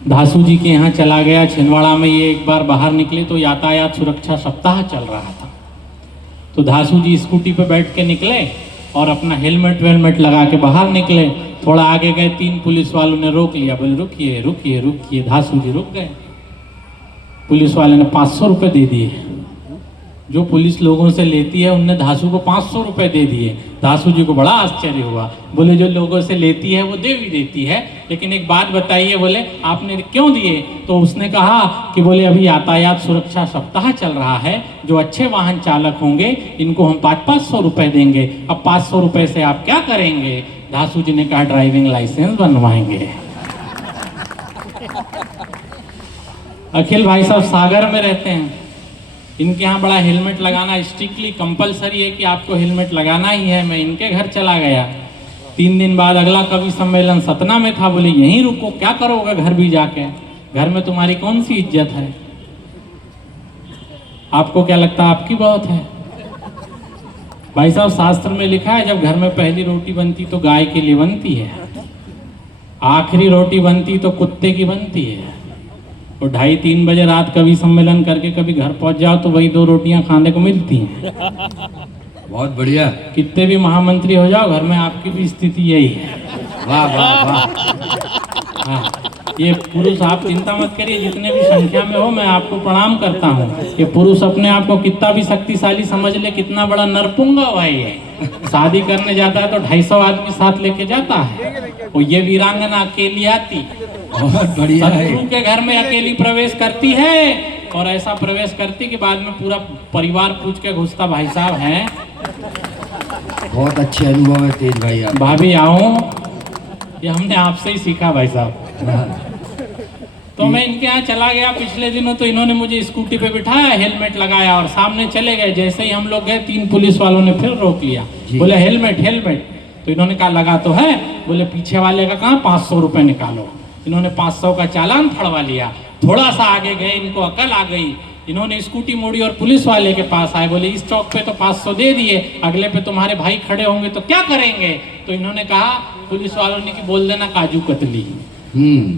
धासू जी के यहाँ चला गया छिंदवाड़ा में। ये एक बार बाहर निकले तो यातायात सुरक्षा सप्ताह चल रहा था। तो धासू जी स्कूटी पे बैठ के निकले और अपना हेलमेट वेलमेट लगा के बाहर निकले। थोड़ा आगे गए, 3 पुलिस वालों ने रोक लिया, बोले रुकिए रुकिए रुकिए। धासू जी रुक गए। पुलिस वाले ने 500 रुपये दे दिए। जो पुलिस लोगों से लेती है उनने धासू को 500 रुपये दे दिए। धासू जी को बड़ा आश्चर्य हुआ। बोले जो लोगों से लेती है वो दे भी देती है, लेकिन एक बात बताइए, बोले आपने क्यों दिए? तो उसने कहा कि बोले अभी यातायात सुरक्षा सप्ताह चल रहा है, जो अच्छे वाहन चालक होंगे इनको हम 500 रुपये देंगे। अब 500 रुपये से आप क्या करेंगे? धासू जी ने कहा ड्राइविंग लाइसेंस बनवाएंगे। अखिल भाई साहब सागर में रहते हैं, इनके यहाँ बड़ा हेलमेट लगाना स्ट्रिक्टली कंपलसरी है कि आपको हेलमेट लगाना ही है। मैं इनके घर चला गया, 3 दिन बाद अगला कवि सम्मेलन सतना में था। बोले यहीं रुको, क्या करोगे घर भी जाके? घर में तुम्हारी कौन सी इज्जत है? आपको क्या लगता है आपकी बहुत है? भाई साहब शास्त्र में लिखा है जब घर में पहली रोटी बनती तो गाय के लिए बनती है, आखिरी रोटी बनती तो कुत्ते की बनती है। और 2:30-3 बजे रात कवि सम्मेलन करके कभी घर पहुंच जाओ तो वही 2 रोटियां खाने को मिलती हैं। बहुत बढ़िया। कितने भी महामंत्री हो जाओ घर में आपकी भी स्थिति यही है। वाह वाह वाह। हाँ, ये पुरुष आप चिंता मत करिए, जितने भी संख्या में हो मैं आपको प्रणाम करता हूँ। ये पुरुष अपने आप को कितना भी शक्तिशाली समझ ले, कितना बड़ा नरपुंगा भाई है। शादी करने जाता है तो 250 आदमी साथ लेके जाता है, और ये वीरांगना अकेली आती, बहुत बढ़िया है। शत्रु के घर में अकेली प्रवेश करती है, और ऐसा प्रवेश करती कि बाद में पूरा परिवार पूछ के घुसता भाई साहब हैं। बहुत अच्छे अनुभव है तेज भाई आप। भाभी आओ, ये हमने आपसे ही सीखा भाई साहब। तो मैं इनके यहाँ चला गया पिछले दिनों, तो इन्होंने मुझे स्कूटी पे बिठाया, हेलमेट लगाया और सामने चले गए। जैसे ही हम लोग गए 3 पुलिस वालों ने फिर रोक लिया, बोले हेलमेट हेलमेट। तो इन्होंने कहा लगा तो है। बोले पीछे वाले का कहाँ 500 रुपये निकालो। इन्होंने 500 का चालान फड़वा लिया। थोड़ा सा आगे गए, इनको अकल आ गई, इन्होंने स्कूटी मोड़ी और पुलिस वाले के पास आए। बोले इस चौक पे तो 500 दे दिए, अगले पे तुम्हारे भाई खड़े होंगे तो क्या करेंगे? तो इन्होंने कहा पुलिस वालों ने कि बोल देना काजू कतली।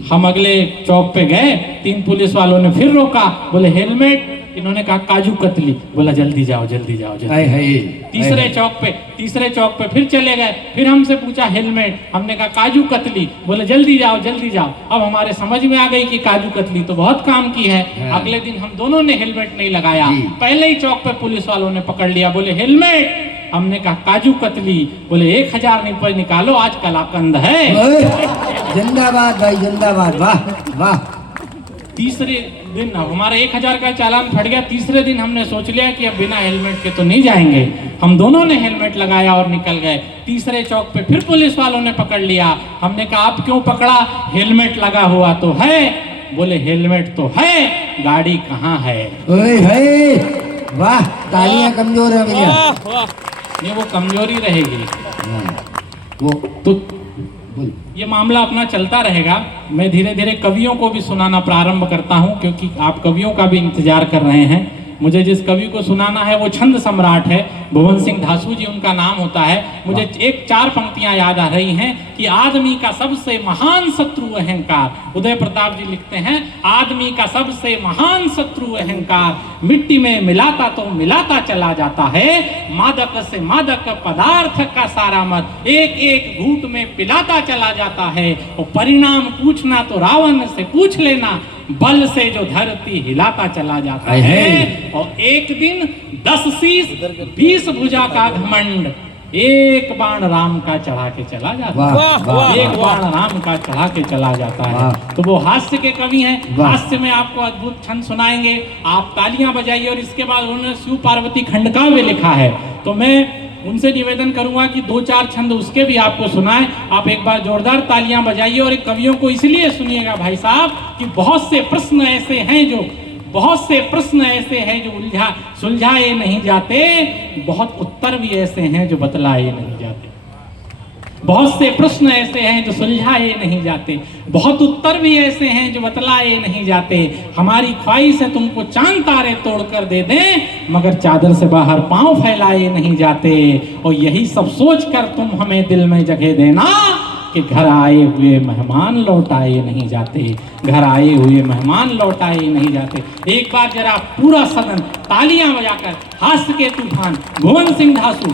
हम अगले चौक पे गए, 3 पुलिस वालों ने फिर रोका, बोले हेलमेट। इन्होंने कहा काजू कतली। बोला जल्दी जाओ जल्दी जाओ जल्दी। तीसरे चौक पे फिर चले गए, फिर हमसे पूछा हेलमेट। हमने कहा काजू कतली। बोले जल्दी जाओ जल्दी जाओ। अब हमारे समझ में आ गई कि काजू कतली तो बहुत काम की है। अगले दिन हम दोनों ने हेलमेट नहीं लगाया, पहले ही चौक पे पुलिस वालों ने पकड़ लिया। बोले हेलमेट। हमने कहा काजू कतली। बोले 1000 रुपये निकालो, आज कलाकंद है। जिंदाबाद भाई जिंदाबाद। वाह वाह। तीसरे दिन हमारा 1000 का चालान फट गया। तीसरे दिन हमने सोच लिया कि अब बिना हेलमेट के तो नहीं जाएंगे। हम दोनों ने हेलमेट लगाया और निकल गए। तीसरे चौक पे फिर पुलिस वालों ने पकड़ लिया। हमने कहा आप क्यों पकड़ा? हेलमेट लगा हुआ तो है। बोले हेलमेट तो है, गाड़ी कहाँ है? ओए है। वाह, तालियां कमजोर है भैया। ये वो कमजोरी रहेगी, वो तो ये मामला अपना चलता रहेगा। मैं धीरे धीरे कवियों को भी सुनाना प्रारंभ करता हूं, क्योंकि आप कवियों का भी इंतजार कर रहे हैं। मुझे जिस कवि को सुनाना है वो छंद सम्राट है, भुवन सिंह धासू जी उनका नाम होता है। मुझे 4 पंक्तियां याद आ रही हैं कि आदमी का सबसे महान शत्रु अहंकार। उदय प्रताप जी लिखते हैं आदमी का सबसे महान शत्रु अहंकार, मिट्टी में मिलाता तो मिलाता चला जाता है, मादक से मादक पदार्थ का सारा मत एक एक घूंट में पिलाता चला जाता है। और परिणाम पूछना तो रावण से पूछ लेना, बल से जो धरती हिलाता चला जाता है। और एक दिन 10 शीश 20 भुजा का घमंड, एक बाण राम का चढ़ा के चला जाता है। एक बाण राम का चढ़ा के चला जाता है। तो वो हास्य के कवि हैं। हास्य में आपको अद्भुत छंद सुनाएंगे, आप तालियां बजाइए। और इसके बाद उन्होंने शिव पार्वती खंड काव्य लिखा है, तो मैं उनसे निवेदन करूंगा कि 2-4 छंद उसके भी आपको सुनाएं। आप एक बार जोरदार तालियां बजाइए। और एक कवियों को इसलिए सुनिएगा भाई साहब कि बहुत से प्रश्न ऐसे हैं जो सुलझाए नहीं जाते, बहुत उत्तर भी ऐसे हैं जो बतलाए नहीं जाते। बहुत से प्रश्न ऐसे हैं जो सुलझाए नहीं जाते, बहुत उत्तर भी ऐसे हैं जो बतलाए नहीं जाते। हमारी ख्वाहिश है तुमको चांद तारे तोड़कर दे दें, मगर चादर से बाहर पांव फैलाए नहीं जाते। और यही सब सोचकर तुम हमें दिल में जगह देना, कि घर आए हुए मेहमान लौटाए नहीं जाते, घर आए हुए मेहमान लौटाए नहीं जाते। एक बार जरा पूरा सदन तालियां बजाकर हास्य के तूफान भुवन सिंह धासु